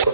Hey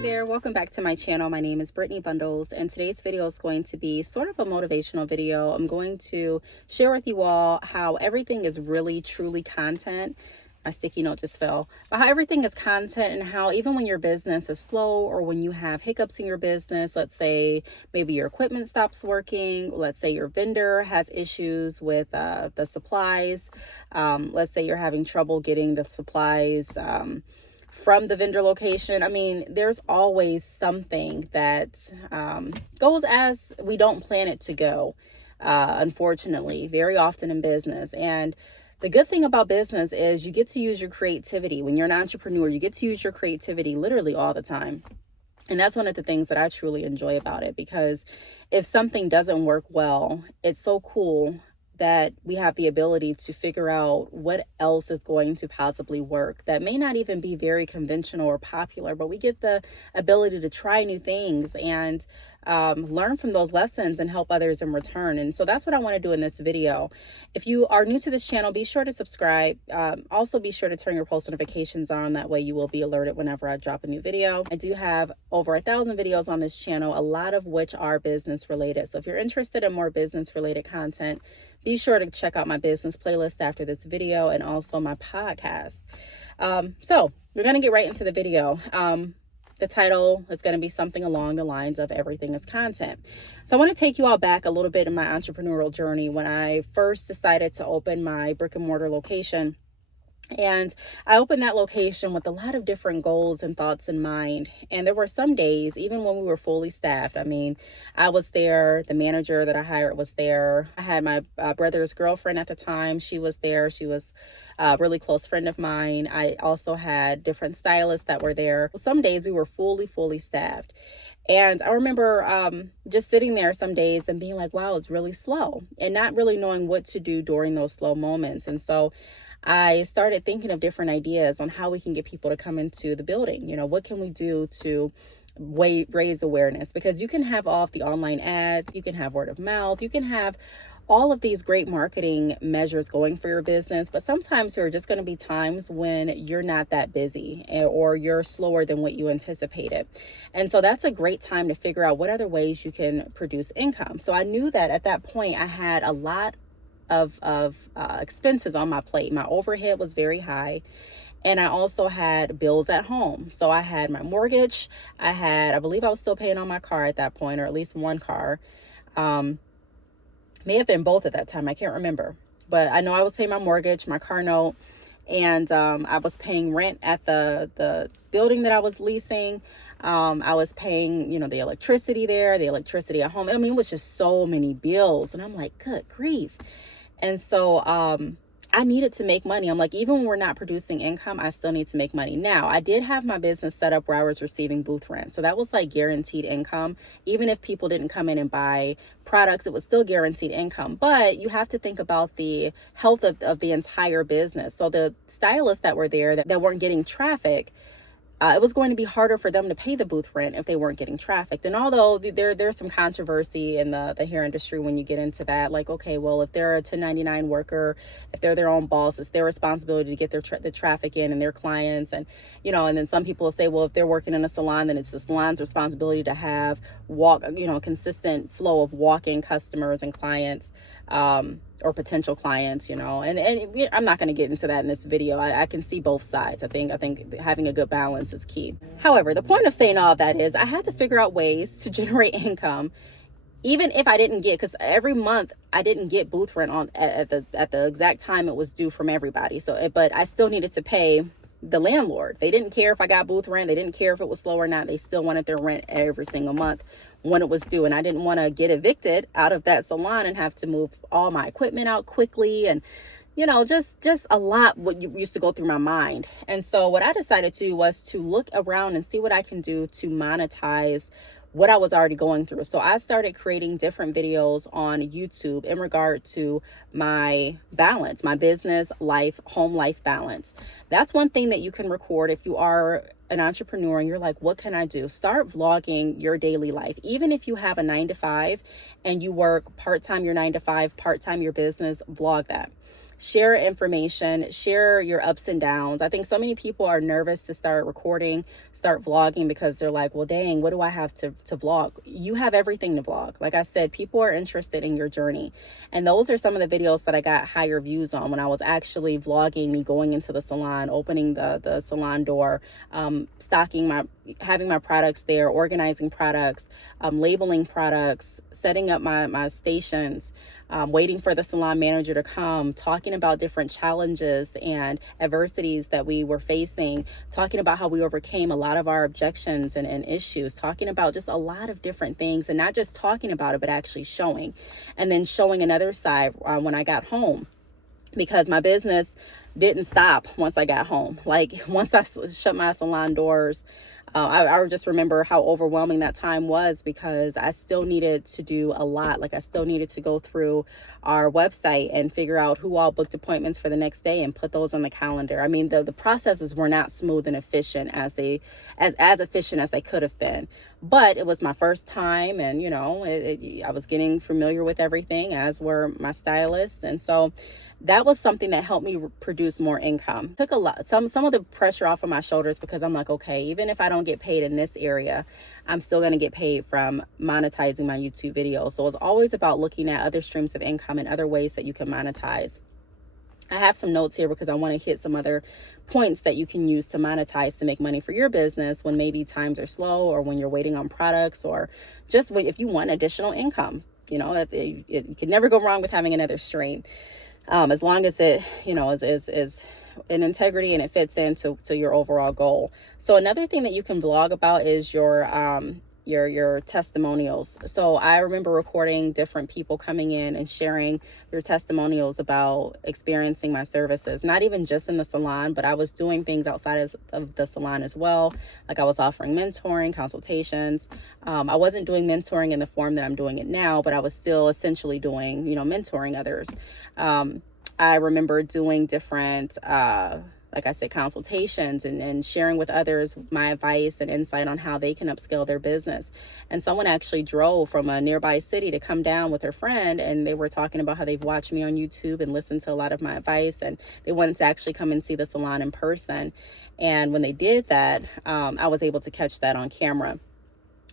there, welcome back to my channel. My name is Brittney Bundles, and today's video is going to be sort of a motivational video. I'm going to share with you all how everything is really truly content. My sticky note just fell. But how everything is content, and how even when your business is slow or when you have hiccups in your business, let's say maybe your equipment stops working, let's say your vendor has issues with the supplies, let's say you're having trouble getting the supplies from the vendor location. I mean, there's always something that goes as we don't plan it to go, unfortunately, very often in business. And the good thing about business is you get to use your creativity. When you're an entrepreneur, you get to use your creativity literally all the time. And that's one of the things that I truly enjoy about it, because if something doesn't work well, it's so cool that we have the ability to figure out what else is going to possibly work that may not even be very conventional or popular, but we get the ability to try new things and learn from those lessons and help others in return. And so that's what I want to do in this video. If you are new to this channel, be sure to subscribe. Also be sure to turn your post notifications on. That way you will be alerted whenever I drop a new video. I do have over 1,000 videos on this channel, a lot of which are business related. So if you're interested in more business related content, be sure to check out my business playlist after this video, and also my podcast. So we're going to get right into the video. The title is going to be something along the lines of everything is content. So I want to take you all back a little bit in my entrepreneurial journey when I first decided to open my brick and mortar location. And I opened that location with a lot of different goals and thoughts in mind. And there were some days, even when we were fully staffed, I mean, I was there, the manager that I hired was there. I had my brother's girlfriend at the time. She was there. She was a really close friend of mine. I also had different stylists that were there. Some days we were fully staffed. And I remember just sitting there some days and being like, wow, it's really slow, and not really knowing what to do during those slow moments. And so I started thinking of different ideas on how we can get people to come into the building. You know, what can we do to raise awareness? Because you can have all of the online ads, you can have word of mouth, you can have all of these great marketing measures going for your business, but sometimes there are just going to be times when you're not that busy, or you're slower than what you anticipated. And so that's a great time to figure out what other ways you can produce income. So I knew that at that point I had a lot of expenses on my plate. My overhead was very high, and I also had bills at home. So I had my mortgage. I believe I was still paying on my car at that point, or at least one car. May have been both at that time. I can't remember, but I know I was paying my mortgage, my car note, and I was paying rent at the building that I was leasing. I was paying, you know, the electricity there, the electricity at home. I mean, it was just so many bills, and I'm like, good grief. And so I needed to make money. I'm like, even when we're not producing income, I still need to make money. Now, I did have my business set up where I was receiving booth rent. So that was like guaranteed income. Even if people didn't come in and buy products, it was still guaranteed income. But you have to think about the health of the entire business. So the stylists that were there that weren't getting traffic, it was going to be harder for them to pay the booth rent if they weren't getting trafficked. And although there's some controversy in the hair industry when you get into that, like, okay, well, if they're a 1099 worker, if they're their own boss, it's their responsibility to get the traffic in and their clients. And, you know, and then some people will say, well, if they're working in a salon, then it's the salon's responsibility to have consistent flow of walk-in customers and clients, or potential clients, you know, and I'm not going to get into that in this video. I can see both sides. I think having a good balance is key. However, the point of saying all of that is I had to figure out ways to generate income, even if I didn't get, because every month I didn't get booth rent at the exact time it was due from everybody. So, but I still needed to pay the landlord. They didn't care if I got booth rent. They didn't care if it was slow or not. They still wanted their rent every single month when it was due. And I didn't want to get evicted out of that salon and have to move all my equipment out quickly. And, you know, just a lot what used to go through my mind. And so what I decided to do was to look around and see what I can do to monetize what I was already going through. So I started creating different videos on YouTube in regard to my balance, my business life, home life balance. That's one thing that you can record if you are an entrepreneur and you're like, what can I do? Start vlogging your daily life. Even if you have a 9 to 5 and you work part-time your 9 to 5, part-time your business, vlog that. share information, share your ups and downs. I think so many people are nervous to start recording, start vlogging, because they're like, well, dang, what do I have to vlog? You have everything to vlog. Like I said, people are interested in your journey. And those are some of the videos that I got higher views on, when I was actually vlogging me going into the salon, opening the salon door, having my products there, organizing products, labeling products, setting up my stations, waiting for the salon manager to come, talking about different challenges and adversities that we were facing, talking about how we overcame a lot of our objections and issues, talking about just a lot of different things, and not just talking about it, but actually showing. And then showing another side when I got home, because my business didn't stop once I got home. Like once I shut my salon doors, I just remember how overwhelming that time was, because I still needed to do a lot. Like I still needed to go through our website and figure out who all booked appointments for the next day and put those on the calendar. I mean, the processes were not smooth and efficient as efficient as they could have been. But it was my first time, and I was getting familiar with everything, as were my stylists. And so that was something that helped me produce more income. Took some of the pressure off of my shoulders, because I'm like, okay, even if I don't get paid in this area, I'm still going to get paid from monetizing my YouTube videos. So it's always about looking at other streams of income and other ways that you can monetize. I have some notes here because I want to hit some other points that you can use to monetize to make money for your business when maybe times are slow, or when you're waiting on products, or just if you want additional income. You can never go wrong with having another stream. As long as it, is in integrity and it fits into your overall goal. So another thing that you can vlog about is your testimonials. So I remember recording different people coming in and sharing their testimonials about experiencing my services, not even just in the salon, but I was doing things outside of the salon as well. Like I was offering mentoring, consultations. I wasn't doing mentoring in the form that I'm doing it now, but I was still essentially doing, mentoring others. I remember doing different, like I said, consultations and sharing with others my advice and insight on how they can upscale their business. And someone actually drove from a nearby city to come down with her friend, and they were talking about how they've watched me on YouTube and listened to a lot of my advice, and they wanted to actually come and see the salon in person. And when they did that, I was able to catch that on camera.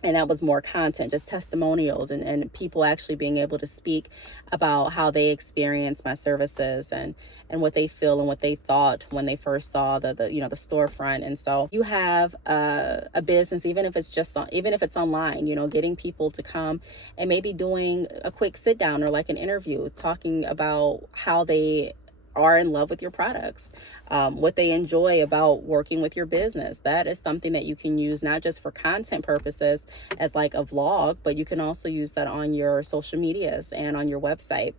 And that was more content, just testimonials and people actually being able to speak about how they experienced my services and what they feel and what they thought when they first saw the storefront. And so you have a business, even if it's online, getting people to come and maybe doing a quick sit down or like an interview, talking about how they are in love with your products, what they enjoy about working with your business. That is something that you can use not just for content purposes as like a vlog, but you can also use that on your social medias and on your website.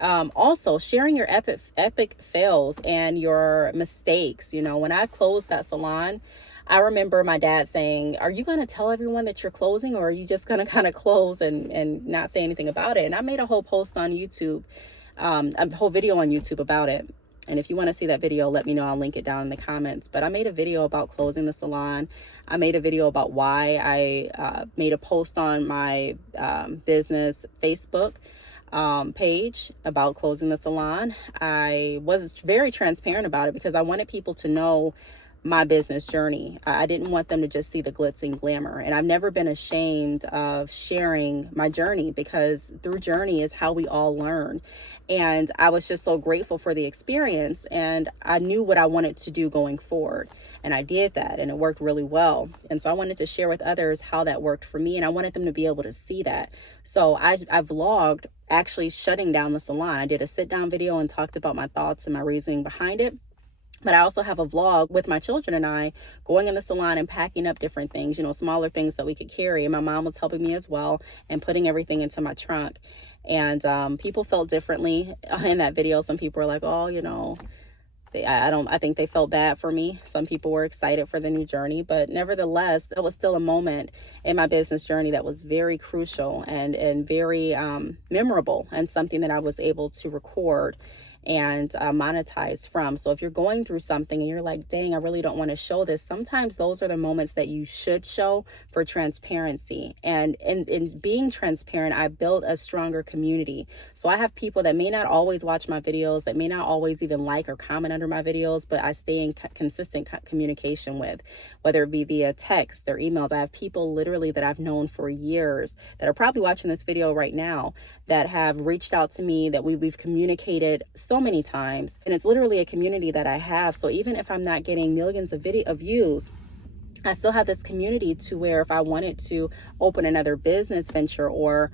Also sharing your epic fails and your mistakes. When I closed that salon, I remember my dad saying, are you going to tell everyone that you're closing, or are you just going to kind of close and not say anything about it? And I made a whole post on YouTube, a whole video on YouTube about it. And if you want to see that video, let me know. I'll link it down in the comments. But I made a video about closing the salon. I made a video about why I made a post on my business Facebook page about closing the salon. I was very transparent about it because I wanted people to know my business journey. I didn't want them to just see the glitz and glamour. And I've never been ashamed of sharing my journey, because through journey is how we all learn. And I was just so grateful for the experience, and I knew what I wanted to do going forward. And I did that, and it worked really well. And so I wanted to share with others how that worked for me, and I wanted them to be able to see that. So I vlogged actually shutting down the salon. I did a sit down video and talked about my thoughts and my reasoning behind it. But I also have a vlog with my children and I going in the salon and packing up different things, smaller things that we could carry. And my mom was helping me as well and putting everything into my trunk. And people felt differently in that video. Some people were like, oh, I think they felt bad for me. Some people were excited for the new journey, but nevertheless, that was still a moment in my business journey that was very crucial and very memorable, and something that I was able to record and monetize from. So if you're going through something and you're like, dang, I really don't want to show this, sometimes those are the moments that you should show for transparency. And in being transparent, I built a stronger community. So I have people that may not always watch my videos, that may not always even like or comment under my videos, but I stay in consistent communication with, whether it be via text or emails. I have people literally that I've known for years that are probably watching this video right now that have reached out to me, that we've communicated so many times. And it's literally a community that I have. So even if I'm not getting millions of views, I still have this community to where if I wanted to open another business venture or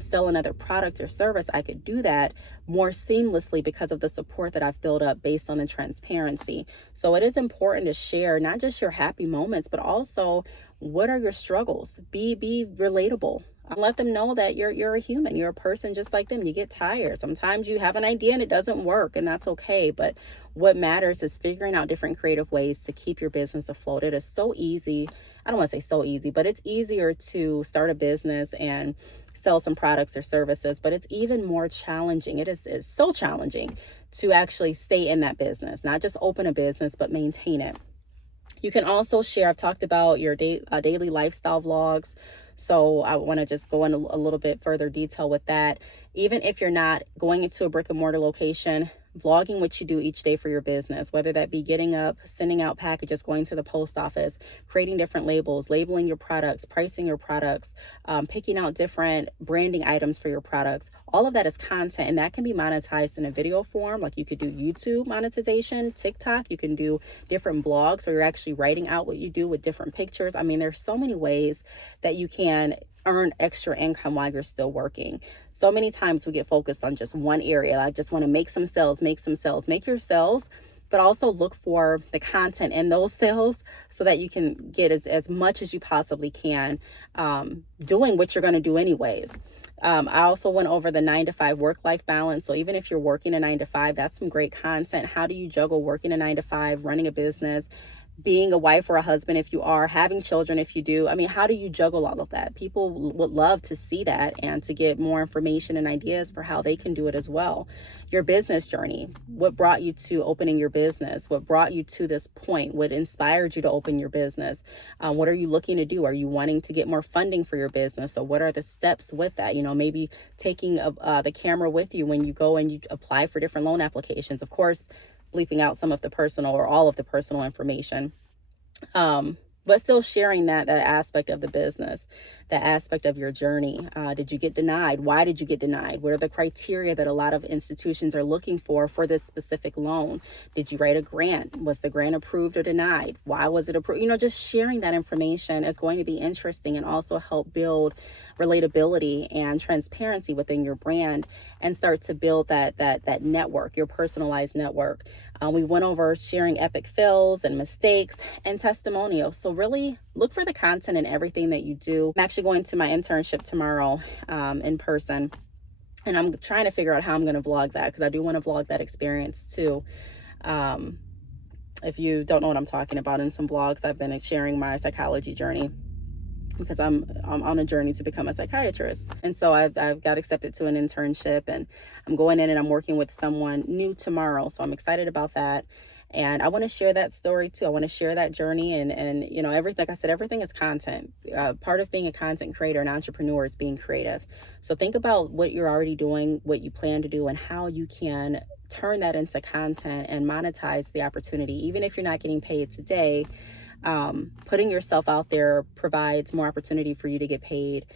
sell another product or service, I could do that more seamlessly because of the support that I've built up based on the transparency. So it is important to share not just your happy moments, but also what are your struggles. Be relatable. Let them know that you're a human. You're a person just like them. You get tired. Sometimes you have an idea and it doesn't work, and that's okay. But what matters is figuring out different creative ways to keep your business afloat. It is so easy. I don't want to say so easy, but it's easier to start a business and sell some products or services, but it's even more challenging. It's so challenging to actually stay in that business, not just open a business, but maintain it. You can also share, I've talked about your daily lifestyle vlogs. So I want to just go in a little bit further detail with that. Even if you're not going into a brick and mortar location, vlogging what you do each day for your business, whether that be getting up, sending out packages, going to the post office, creating different labels, labeling your products, pricing your products, picking out different branding items for your products. All of that is content, and that can be monetized in a video form. Like you could do YouTube monetization, TikTok, you can do different blogs where you're actually writing out what you do with different pictures. I mean, there's so many ways that you can earn extra income while you're still working. So many times we get focused on just one area. I just want to make some sales, make your sales, but also look for the content in those sales so that you can get as much as you possibly can, doing what you're going to do anyways. I also went over the 9-to-5 work-life balance. So even if you're working a 9-to-5, that's some great content. How do you juggle working a 9-to-5, running a business, being a wife or a husband if you are, having children if you do? I mean, how do you juggle all of that? People would love to see that and to get more information and ideas for how they can do it as well. Your business journey, what brought you to opening your business? What brought you to this point? What inspired you to open your business? What are you looking to do? Are you wanting to get more funding for your business? So what are the steps with that? You know, maybe taking the camera with you when you go and you apply for different loan applications. Of course, bleeping out some of the personal or all of the personal information, but still sharing that aspect of the business, that aspect of your journey. Did you get denied? Why did you get denied? What are the criteria that a lot of institutions are looking for this specific loan? Did you write a grant? Was the grant approved or denied? Why was it approved? You know, just sharing that information is going to be interesting and also help build relatability and transparency within your brand and start to build that network, your personalized network. We went over sharing epic fails and mistakes and testimonials. So really look for the content in everything that you do. I'm actually going to my internship tomorrow in person, and I'm trying to figure out how I'm going to vlog that, because I do want to vlog that experience too. If you don't know what I'm talking about, in some vlogs I've been sharing my psychology journey, because I'm on a journey to become a psychiatrist. And so I've got accepted to an internship, and I'm going in and I'm working with someone new tomorrow. So I'm excited about that. And I want to share that story too. I want to share that journey, and you know, everything, like I said, everything is content. Part of being a content creator and entrepreneur is being creative. So think about what you're already doing, what you plan to do, and how you can turn that into content and monetize the opportunity. Even if you're not getting paid today, putting yourself out there provides more opportunity for you to get paid,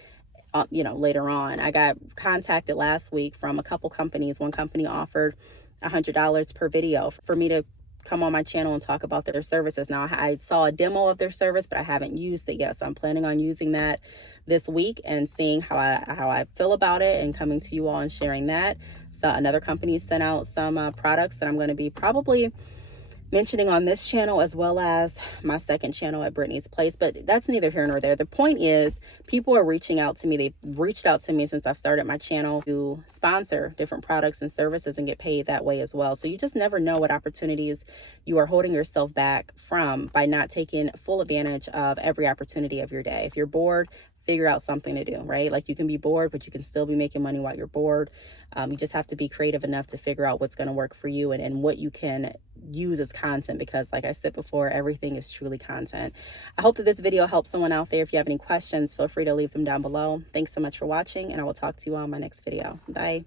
you know, later on. I got contacted last week from a couple companies. One company offered $100 per video for me to come on my channel and talk about their services. Now, I saw a demo of their service, but I haven't used it yet. So I'm planning on using that this week and seeing how I feel about it, and coming to you all and sharing that. So another company sent out some products that I'm going to be probably mentioning on this channel, as well as my second channel at Brittney's Place. But that's neither here nor there. The point is, people are reaching out to me. They've reached out to me since I've started my channel to sponsor different products and services and get paid that way as well. So you just never know what opportunities you are holding yourself back from by not taking full advantage of every opportunity of your day. If you're bored, figure out something to do, right? Like you can be bored, but you can still be making money while you're bored. You just have to be creative enough to figure out what's going to work for you, and what you can use as content, because like I said before, everything is truly content. I hope that this video helps someone out there. If you have any questions, feel free to leave them down below. Thanks so much for watching, and I will talk to you on my next video. Bye.